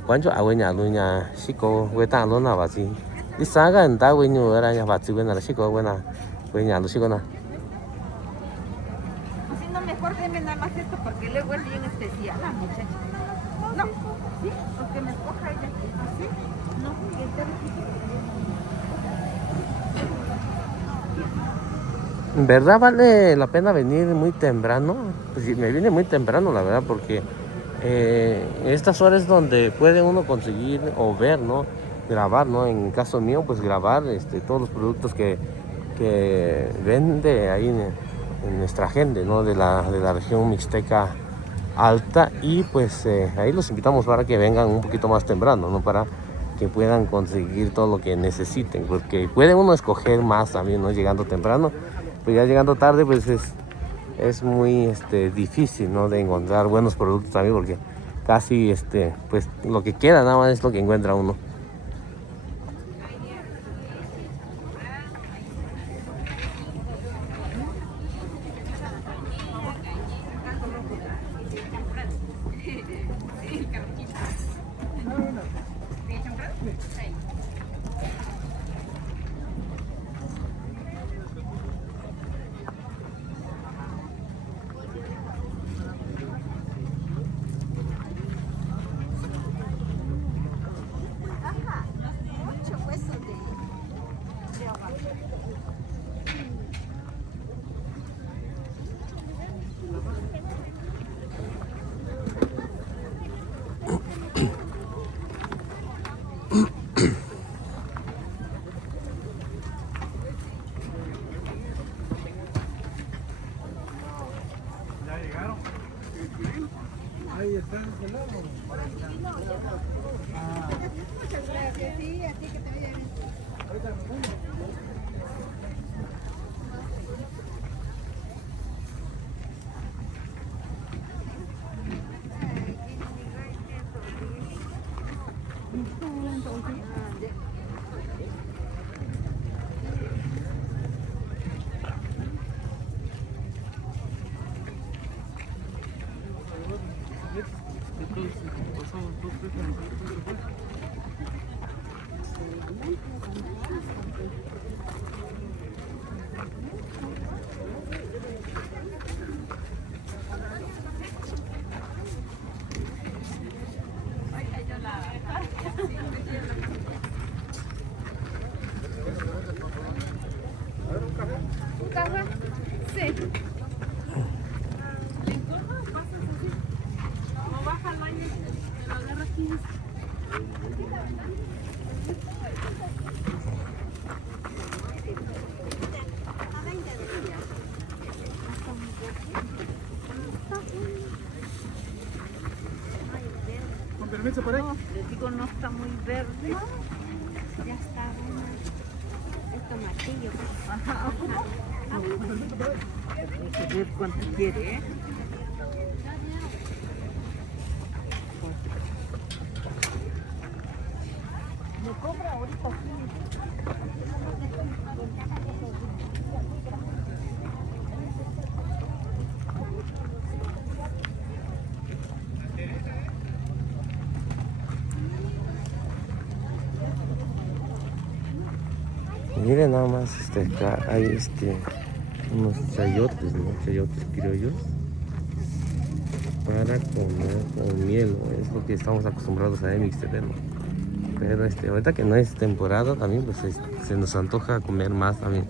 kwan cho a we nya lu nya Chico we ta lo na ba si di sa ga nda we nyu ra nya ba zwe na Chico we nya lu Chico na Si no, mejor denme nada más esto porque luego es bien especial la muchacha. No, sí, porque me escoja ella. ¿Así? No, que esté En verdad vale la pena venir muy temprano. Pues me viene muy temprano, la verdad, porque estas horas es donde puede uno conseguir o ver, ¿no? Grabar, ¿no? En caso mío, pues grabar todos los productos que vende ahí en nuestra gente, ¿no? De la región mixteca alta. Y pues ahí los invitamos para que vengan un poquito más temprano, ¿no? Para que puedan conseguir todo lo que necesiten, porque puede uno escoger más también, ¿no? Llegando temprano. Pues ya llegando tarde pues es muy difícil, ¿no? De encontrar buenos productos también porque casi pues lo que queda nada más es lo que encuentra uno. Mucho hueso de agua. ¿Ya llegaron? Ahí están, Muchas gracias. Sí, a ti que te vaya bien. ¿Un café? Sí. Como baja al baño, lo agarra aquí. Con permiso por ahí. Les digo, no está muy verde. Ya está bueno. El tomatillo. Ajá. Hay que ver cuánto quiere, ¿eh? Me cobra ahorita Miren nada más, acá hay unos chayotes, ¿no? Chayotes criollos para comer con miel, ¿no? Es lo que estamos acostumbrados a en Mixtepec, ¿no? Pero ahorita que no es temporada también, pues se nos antoja comer más también.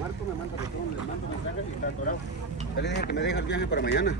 Marco me manda botón, le mando mensaje y está atorado. Ya le dije que me deja el viaje para mañana.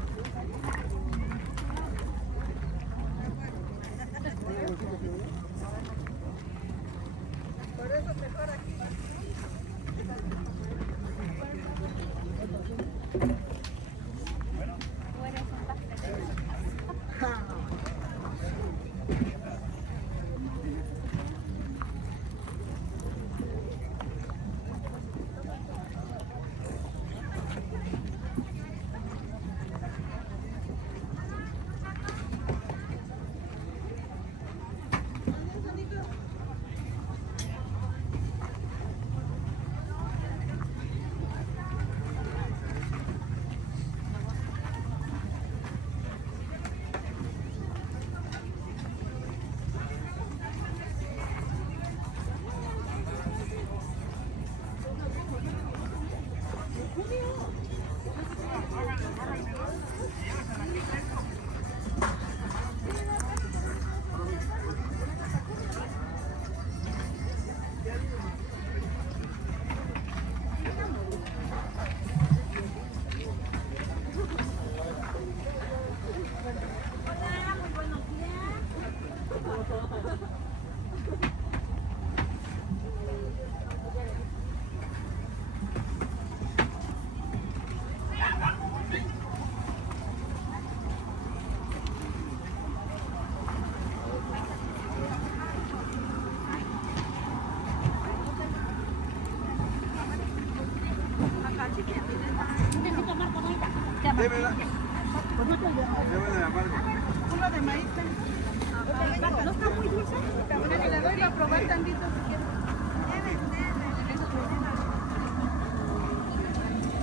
Uno de maíz. No está muy dulce. Le doy a probar tantito si quieres.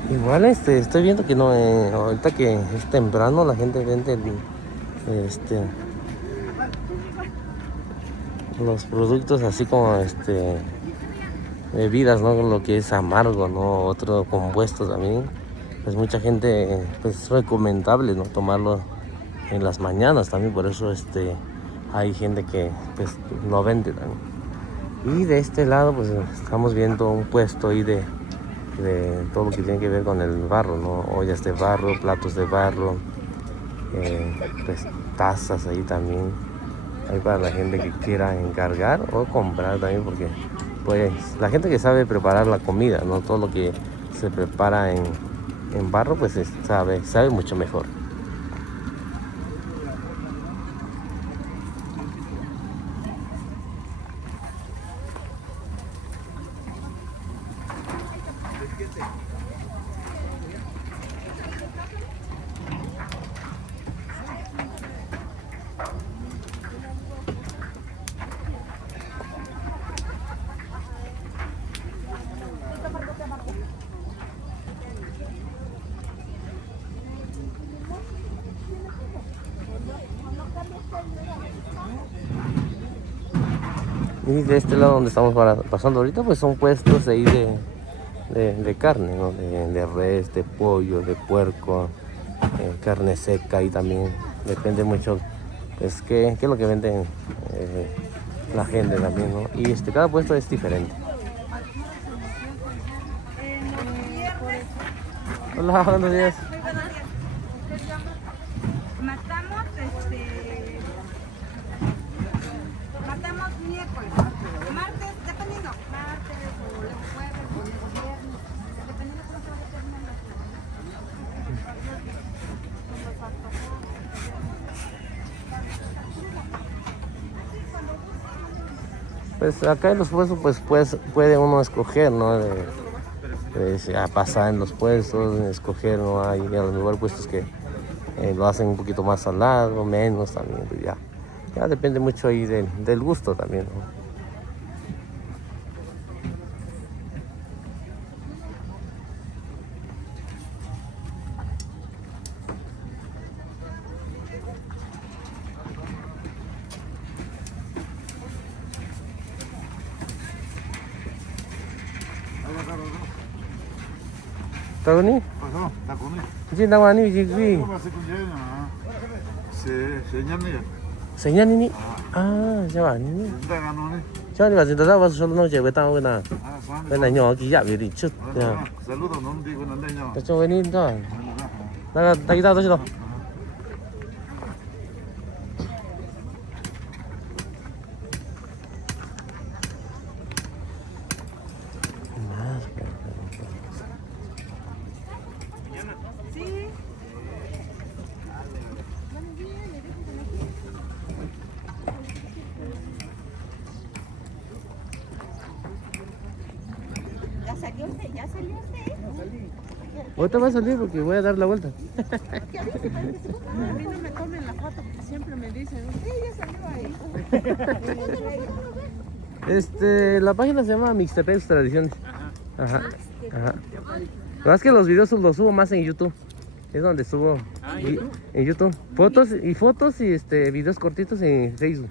Igual estoy viendo que no, ahorita que es temprano la gente vende los productos así como bebidas, ¿no? Lo que es amargo, ¿no? Otro compuesto también. Pues mucha gente, pues es recomendable, ¿no? Tomarlo en las mañanas también, por eso hay gente que pues lo vende también. Y de este lado pues estamos viendo un puesto ahí de todo lo que tiene que ver con el barro, ¿no? Ollas de barro, platos de barro, pues tazas ahí también. Ahí para la gente que quiera encargar o comprar también, porque pues la gente que sabe preparar la comida, ¿no? Todo lo que se prepara en barro pues sabe mucho mejor. Y de este lado donde estamos pasando ahorita, pues son puestos ahí de carne, ¿no? De res, de pollo, de puerco, carne seca ahí también. Depende mucho, pues, qué es lo que venden la gente también, ¿no? Y cada puesto es diferente. Hola, buenos días. Muy buenos días. Matamos miércoles, martes, dependiendo. Martes o luego jueves o luego viernes, dependiendo cómo se vaya terminando. Pues acá en los puestos pues puede uno escoger, ¿no? Pasar en los puestos, escoger, ¿no? Hay a lo mejor puestos que lo hacen un poquito más salado, menos también, pues ya depende mucho ahí del gusto también, ¿no? Tagoni? Pasó, está conmigo. Jinawani jigwi. ¿Cómo hace con Jenny? Se ñame. Señanini. Ah, jawani. Está ganando. Chani va sinta va solo no lleve tao na. Ah, suave. Bên này nhỏ kì dạ về đi chút. Saludos, no digo nada ño. Cho bên đi đó. Là tay tao đó chứ đâu. ¿Ya salió usted? ¿Ya salió usted? Ahorita va a salir porque voy a dar la vuelta. A mí no me tomen la foto porque siempre me dicen, usted ya salió ahí. La página se llama Mixtepec Tradiciones. Ajá. Ajá. Lo más que los videos los subo más en YouTube. Es donde subo en YouTube. Fotos y videos cortitos en Facebook.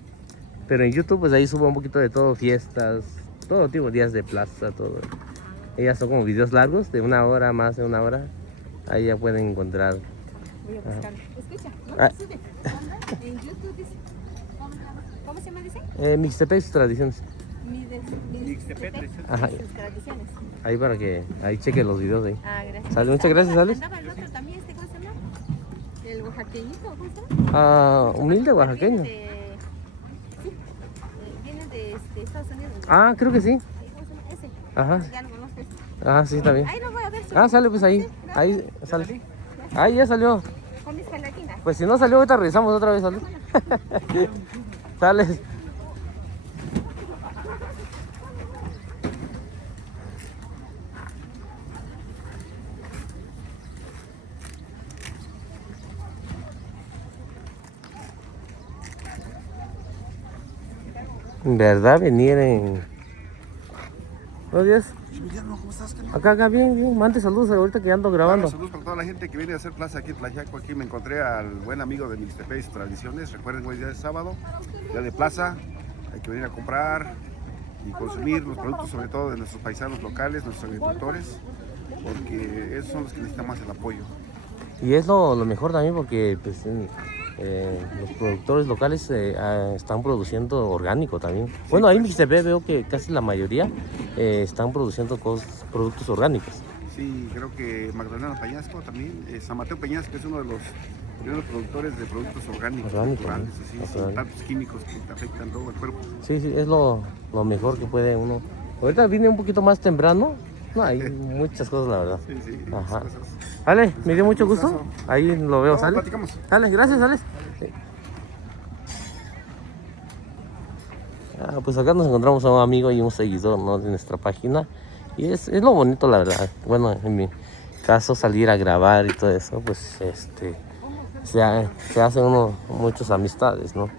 Pero en YouTube pues ahí subo un poquito de todo, fiestas, todo tipo, días de plaza, todo. Ellas son como videos largos de 1 hora, más de 1 hora. Ahí ya pueden encontrar. Voy a buscar. Escucha, ¿dónde Ah. sube? En YouTube dice. ¿Cómo se llama dice? Mixtepec Tradiciones. Mis Ajá. tradiciones. Ahí para que ahí chequen los videos ahí. Ah, gracias. Sale, muchas gracias, Alex. Andaba el otro también, ¿cómo se llama? El oaxaqueñito, ¿cómo se llama? Ah, humilde oaxaqueño. Viene de Estados Unidos. Ah, creo que sí. ¿Cómo se llama? Ese. Ajá. Ya lo conoces. Ah, sí, también. Ahí lo voy a ver. Ah, sale pues ahí. Ahí sale. Ahí ya salió. Con mis gelatinas. Pues si no salió, ahorita revisamos otra vez, ¿sale? Sale. ¿Verdad? Venir en... Buenos días. Emiliano, ¿cómo estás? Acá, bien. Mande saludos ahorita que ando grabando. Saludos para toda la gente que viene a hacer plaza aquí en Tlaxiaco. Aquí me encontré al buen amigo de Mixtepec Tradiciones. Recuerden, hoy día es sábado, día de plaza. Hay que venir a comprar y consumir los productos, sobre todo de nuestros paisanos locales, nuestros agricultores, porque esos son los que necesitan más el apoyo. Y es lo mejor también porque pues, los productores locales están produciendo orgánico también. Sí, Bueno, ahí en pues. Mixtepec veo que casi la mayoría están produciendo productos orgánicos. Sí, creo que Magdalena Peñasco también, San Mateo Peñasco es uno de los primeros productores de productos orgánicos, Orgánico, naturales, ¿no? así, Natural. sin tantos químicos que te afectan luego el cuerpo. Sí, es lo mejor que puede uno. Ahorita vine un poquito más temprano. No, hay muchas cosas, la verdad. Sí, Ajá. muchas cosas. Ale, me dio mucho gusto. Gustazo. Ahí lo veo, Luego ¿sale? platicamos. Dale, gracias, Alex. Sí. Pues acá nos encontramos a un amigo y un seguidor, ¿no? De nuestra página. Y es lo bonito, la verdad. Bueno, en mi caso, salir a grabar y todo eso, pues se hacen muchas amistades, ¿no?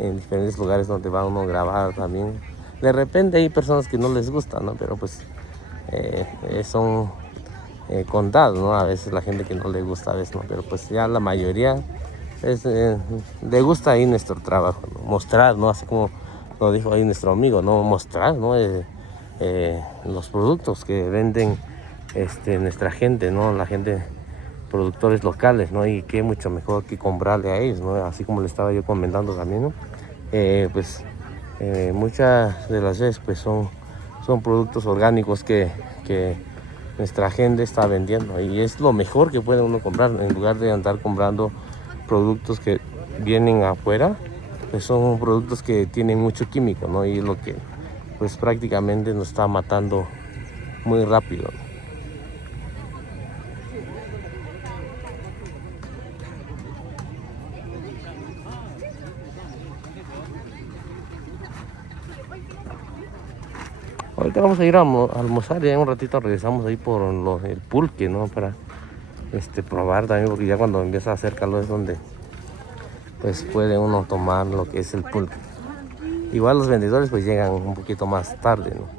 En diferentes lugares donde va uno a grabar también. De repente hay personas que no les gusta, ¿no? Pero pues son contados, ¿no? A veces la gente que no le gusta, a veces no. Pero pues ya la mayoría le gusta ahí nuestro trabajo, ¿no? Mostrar, ¿no? Así como lo dijo ahí nuestro amigo, ¿no? Mostrar, ¿no? Los productos que venden nuestra gente, ¿no? La gente, productores locales, ¿no? Y que mucho mejor que comprarle a ellos, ¿no? Así como le estaba yo comentando también, ¿no? Pues muchas de las veces pues son productos orgánicos que nuestra gente está vendiendo, y es lo mejor que puede uno comprar en lugar de andar comprando productos que vienen afuera. Pues son productos que tienen mucho químico, ¿no? Y lo que pues prácticamente nos está matando muy rápido, ¿no? Ahorita vamos a ir a almorzar y en un ratito regresamos ahí por el pulque, ¿no? Para probar también, porque ya cuando empieza a hacer calor es donde pues puede uno tomar lo que es el pulque. Igual los vendedores pues llegan un poquito más tarde, ¿no?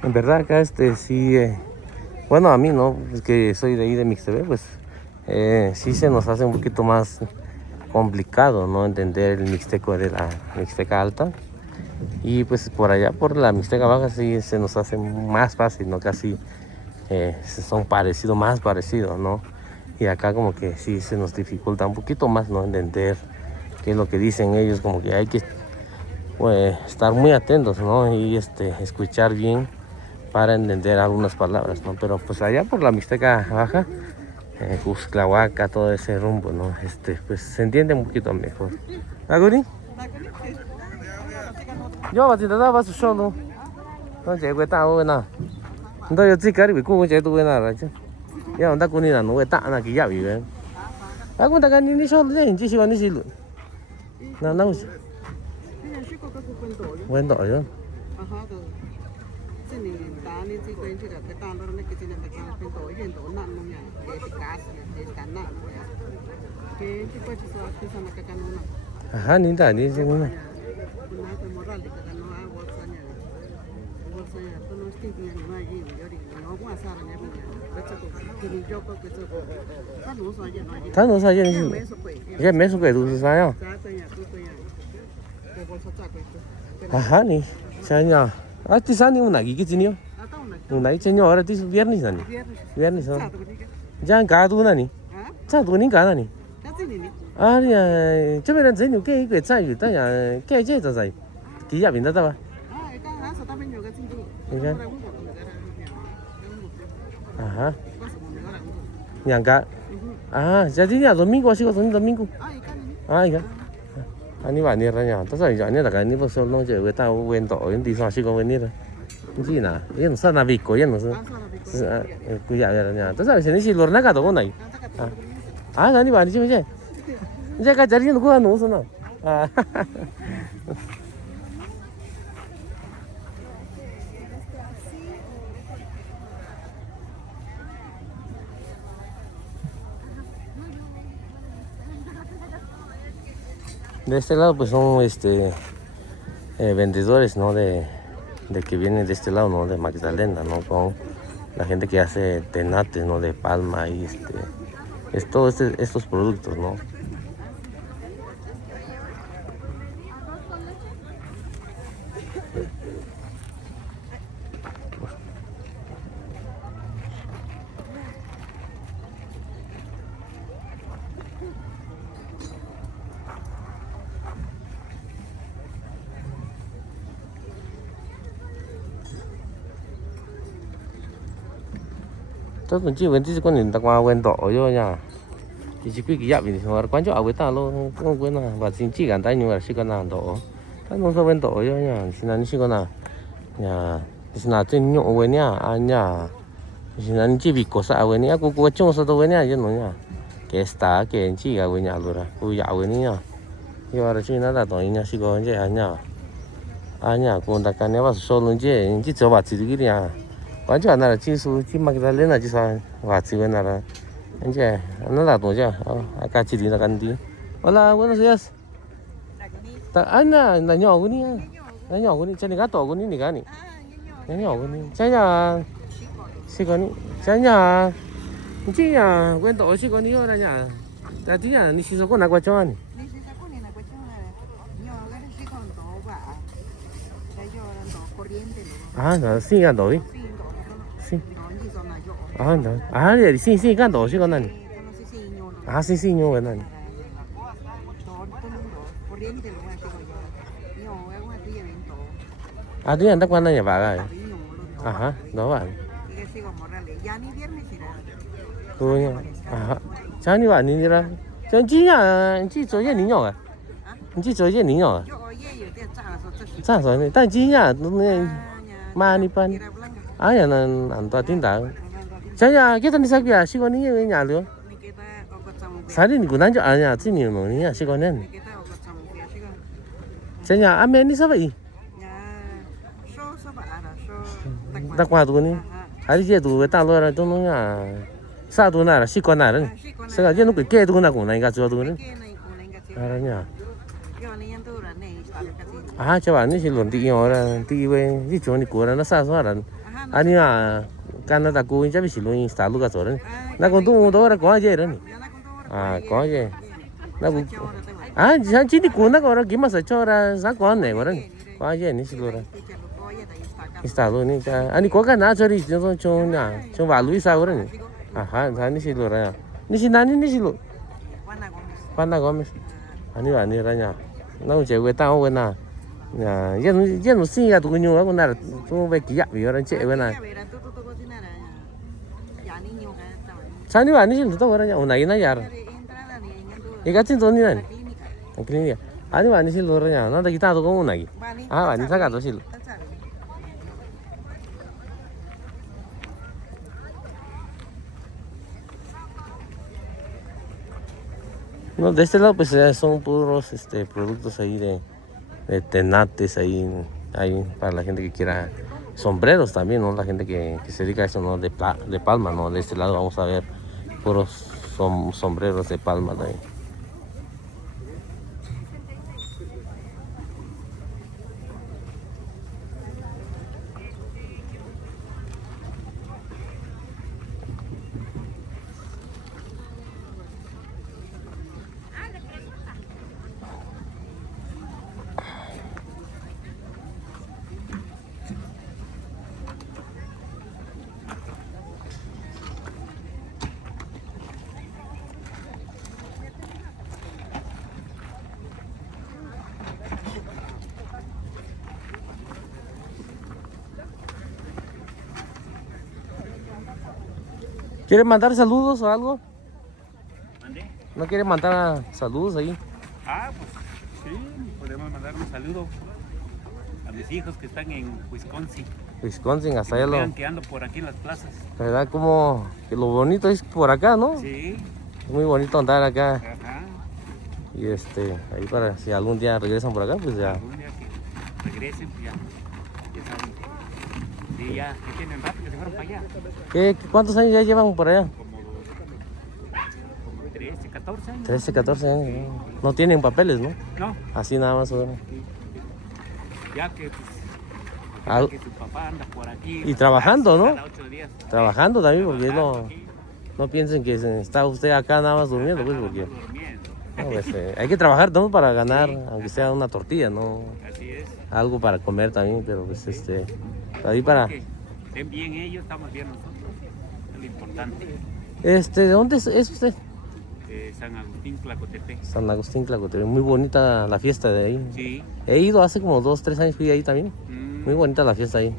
En verdad acá sí, bueno, a mí no, es que soy de ahí de Mixtepec, pues sí se nos hace un poquito más complicado, ¿no? Entender el mixteco de la Mixteca Alta, y pues por allá por la Mixteca Baja sí se nos hace más fácil, ¿no? Casi son más parecidos, ¿no? Y acá como que sí se nos dificulta un poquito más, ¿no? Entender qué es lo que dicen ellos, como que hay que pues estar muy atentos, ¿no? Y escuchar bien para entender algunas palabras, ¿no? Pero pues allá por la Mixteca Baja, Cusclahuaca, todo ese rumbo, ¿no? Pues se entiende un poquito mejor. ¿Aguri? Yo vas a dar vas a show, ¿no? No llego a estar buena. No yo sí cari cu je tu buena la che. Ya anda con ni na no está na que ya vive. Aku tak kan ni show ni ji si ni si lu. Na na us. Bueno, yo. Ajá, sí, ni tan ni sí que ni la que tan no que tiene que estar pinto y en todo nada no ya que casa que está nada que sí pues eso aquí se me caca no. Ajá, ni da ni si una. Una de moral que no hay bolsaña. Bolsaña, tú no estás ni no allí, yo no voy a hacer ni que ni yo que eso. No soy no allí. No soy ni. Ya me eso que tú sabes. Ajá, ni. Saya. Ati sani una gigi tinio. Una y señor ahora es viernes ni. Viernes. Ya en cada una ni. Ya tú ni cada ni. Ah, ya. Yo me lo enseño que hay que saber, ya que hay que saber. Que ya viene estaba. Ah, esta eso también yo que sí. Ajá. Yang ka. Ah, jadi ya domingo así con domingo. Ah, ya. Ani ba ni ra nya. Ta sai ya ni da ka ni bo so no je we ta wen to yin di sa si ko wen ni ra. Ji na. Yin sa na vi ko yin no. Ku ya ya nya. Ta sai ni si lor na ka do nai. Ah, ani ba ni je je. Je ka jari no ko no so na. Ah. De este lado pues son vendedores, ¿no? De que vienen de este lado, ¿no? De Magdalena, ¿no? Con la gente que hace tenates, ¿no? De palma y es todos estos productos, ¿no? Tôi chỉ vẫn chỉ có nhìn ta qua quen tổ thôi nha, chỉ quy cái gì thì quan trọng ở ta luôn không quên là và chỉ cần tay nhưng mà chỉ cần làm tổ, ta không sao quen tổ thôi nha, xin anh chỉ có là nhà xin là trên nhộn với nha anh nha, xin anh chỉ bị cố sợ với nha, cô trông sợ tôi với nha chứ nó nha, cái star cái chỉ cái với nhà luôn à, cô dạo với nha, giờ là chỉ nó là tổ nha chỉ có cái anh nha, cô ta cái này vào số luôn chứ, chỉ cho bà chỉ cái nha. 완전 안 알아. 지수, Magdalena, 지수, 왔지, 왜 알아. 이제, 안 알아, 도저. acá chiri na kandi. Hola, buenos días. Ana, na nhỏ của ni. Na nhỏ của ni, cha ni gato của ni ni gani. Na nhỏ của ni. Cha nhà. Si con ni. Cha nhà. Chi nhà, quen tổ si con ni ora nhà. Ta tí nhà ni si so con na qua cho ni. No, sí, ando, ¿sí? Sí. No. Sí, canto, sí, con nani. Sí, no, con nani. Tú ya andas cuando ya va, Ajá, no va. Tú ya. Ajá. Cha ni va ni ra. Cha chi ya, chi zo ye niño à? Chi zo ye niño à? Cha so ni,但chi ya, ma ni pan. Ya nan an ta tin da. Cha ya, cái thằng đi sao kìa, si con ni về nhà luôn. Sari ni kunan jo anya, chi ni no ni ya si con nen. Cha ya, amen ni sao vậy? Ta qua tu ni. Hari je tu ta lo ra tu no ya. Sa tu na ra si con na ra. Sa ga je no ke tu na ko na ga cho tu ni. Ara nya. Cha ba ni si lon ti yo ra, ti we ji cho ni ko ra na sa so ra. Ani a Canada ko in cha bi si lo in sta lu ga so ra. Na con tu do ra ko je ra ni. Có je. Na ku. Chi ni ko na ko ra ki ma sa cho ra sa ko ne ko ra ni. Ko je ni si lo ra. Está luôn đi cha. Anh có cái nào cho đi cho nhà cho vào Luis sao rồi nhỉ? Anh đi xin luôn rồi. Đi xin anh đi xin luôn. Juana Gómez. Anh ra nhà. Nó chơi với tao với nào. Nhà dân nó xin ra tụi nhiều lắm con nào tụi về kia vì nó chơi với nào. Sao đi anh đi xin tao rồi nhà. Hôm nay nó giờ. Cái cái chuyện gì này? Cái này. Anh đi xin luôn rồi nhà. Nó đã kita tụi con này. Anh sao cả tụi xin. No, de este lado pues son puros productos ahí de tenates ahí para la gente que quiera sombreros también, ¿no? La gente que se dedica a eso, ¿no? De palma, ¿no? De este lado vamos a ver puros sombreros de palma de ahí. ¿Quiere mandar saludos o algo? ¿Mandé? ¿No quiere mandar saludos ahí? Pues sí, podemos mandar un saludo a mis hijos que están en Wisconsin. Wisconsin, hasta allá Vean que ando por aquí en las plazas. ¿Verdad? Como que lo bonito es por acá, ¿no? Sí. Es muy bonito andar acá. Ajá. Y ahí para si algún día regresan por acá, pues ya. Algún día que regresen, pues ya saben. Sí, ya tienen rato que se fueron para allá. ¿Cuántos años ya llevan por allá? Como 13, 14 años. 13, 14 años. No tienen papeles, ¿no? No. Así nada más. ¿no? Ya que que su papá anda por aquí. Y trabajando, ¿no? Cada 8 días. Trabajando también, porque no piensen que está usted acá nada más durmiendo, pues, porque no, pues, hay que trabajar, ¿no? Para ganar, aunque sea una tortilla, ¿no? Así es. Algo para comer también, pero pues ahí para. Que estén bien ellos, estamos bien nosotros. Es lo importante. ¿De dónde es usted? San Agustín, Tlacotepec. San Agustín, Tlacotepec. Muy bonita la fiesta de ahí. Sí. He ido hace como 2, 3 años, fui ahí también. Muy bonita la fiesta ahí.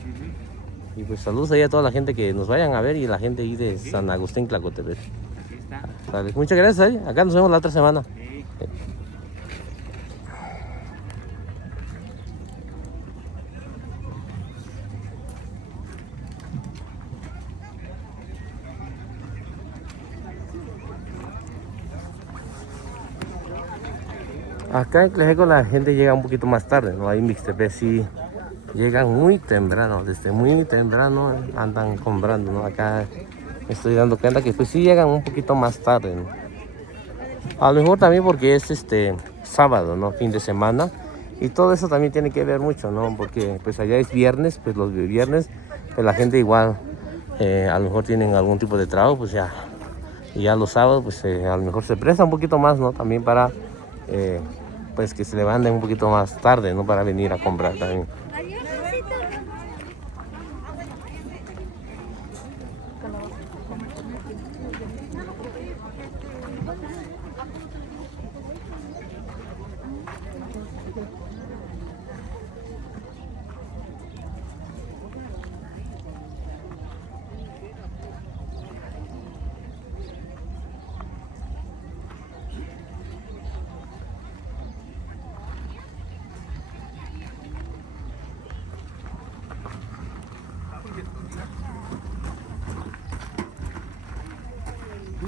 Y pues saludos ahí a toda la gente que nos vayan a ver y la gente ahí de San Agustín, Tlacotepec. Así está. Vale, muchas gracias ahí. Acá nos vemos la otra semana. Sí. Acá en Tlajeco la gente llega un poquito más tarde, ¿no? Ahí en Mixtepec sí llegan muy temprano, desde muy temprano andan comprando, ¿no? Acá me estoy dando cuenta que pues sí llegan un poquito más tarde, ¿no? A lo mejor también porque es sábado, ¿no? Fin de semana. Y todo eso también tiene que ver mucho, ¿no? Porque pues allá es viernes, pues los viernes, pues la gente igual a lo mejor tienen algún tipo de trabajo, pues ya. Y ya los sábados, pues a lo mejor se presta un poquito más, ¿no? También para, pues que se levanten un poquito más tarde, ¿no? Para venir a comprar también.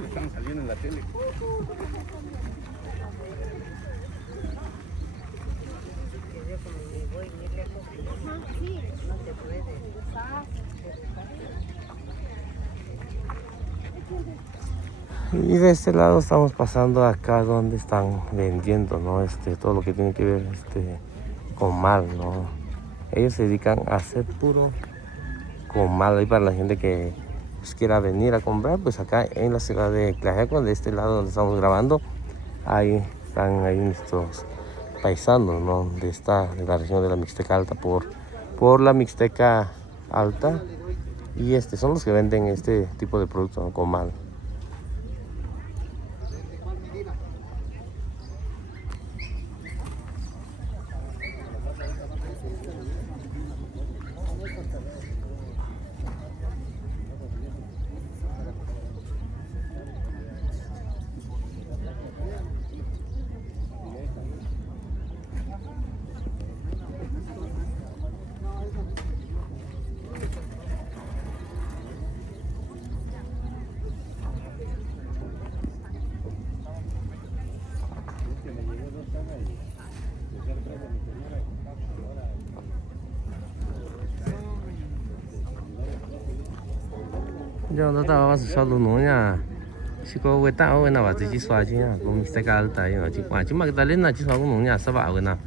Están saliendo en la tele. Y de este lado estamos pasando acá donde están vendiendo, ¿no? Todo lo que tiene que ver comal, ¿no? Ellos se dedican a hacer puro comal. Ahí para la gente que pues, quiera venir a comprar, pues acá en la ciudad de Tlaxiaco, de este lado donde estamos grabando, ahí están ahí nuestros paisanos, ¿no? De la región de la Mixteca Alta, por la Mixteca Alta. Y son los que venden este tipo de producto, ¿no? Comal. Yo no estaba pasando nada. Si có cái tao cái nào bảo chỉ xóa chứ nhá, cũng sẽ cả tay nó chỉ qua chỉ mà cái tay lên là chỉ xóa cũng nông nhà sao bảo cái nào,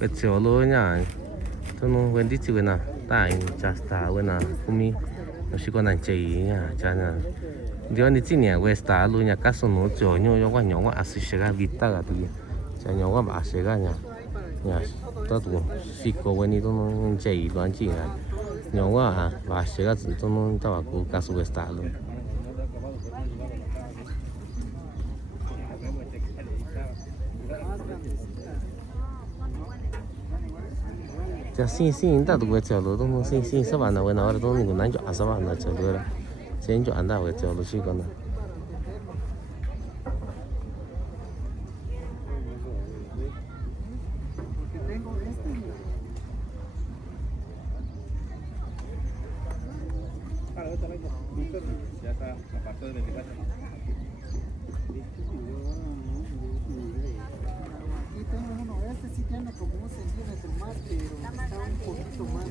cái chiều lối nhá, tôi nó quên đi chữ nào, tay chả ta cái nào, cũng mi, nó chỉ có nành chơi nhá, chả nhá, điều này chỉ nhá, cái ta lối nhá, các số nó chơi nhau qua nhau qua sẽ cái vita cái gì, chả nhau qua bảo sẽ cái nhá, nhá, tôi tụi chỉ có cái này tôi nó chơi loạn chỉ nhá, nhau qua bảo sẽ cái gì tôi nó tao bảo cố các số cái ta luôn. Ya sin ta tu que chalo tu sin sa ba na we na ora tu ni nan jo asa ba na chalo ra sin jo anda we chalo chi ko na Ya está apartado de mi casa. Aquí tengo uno, este sí tiene como un centímetro más, pero está un poquito más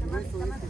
grueso este.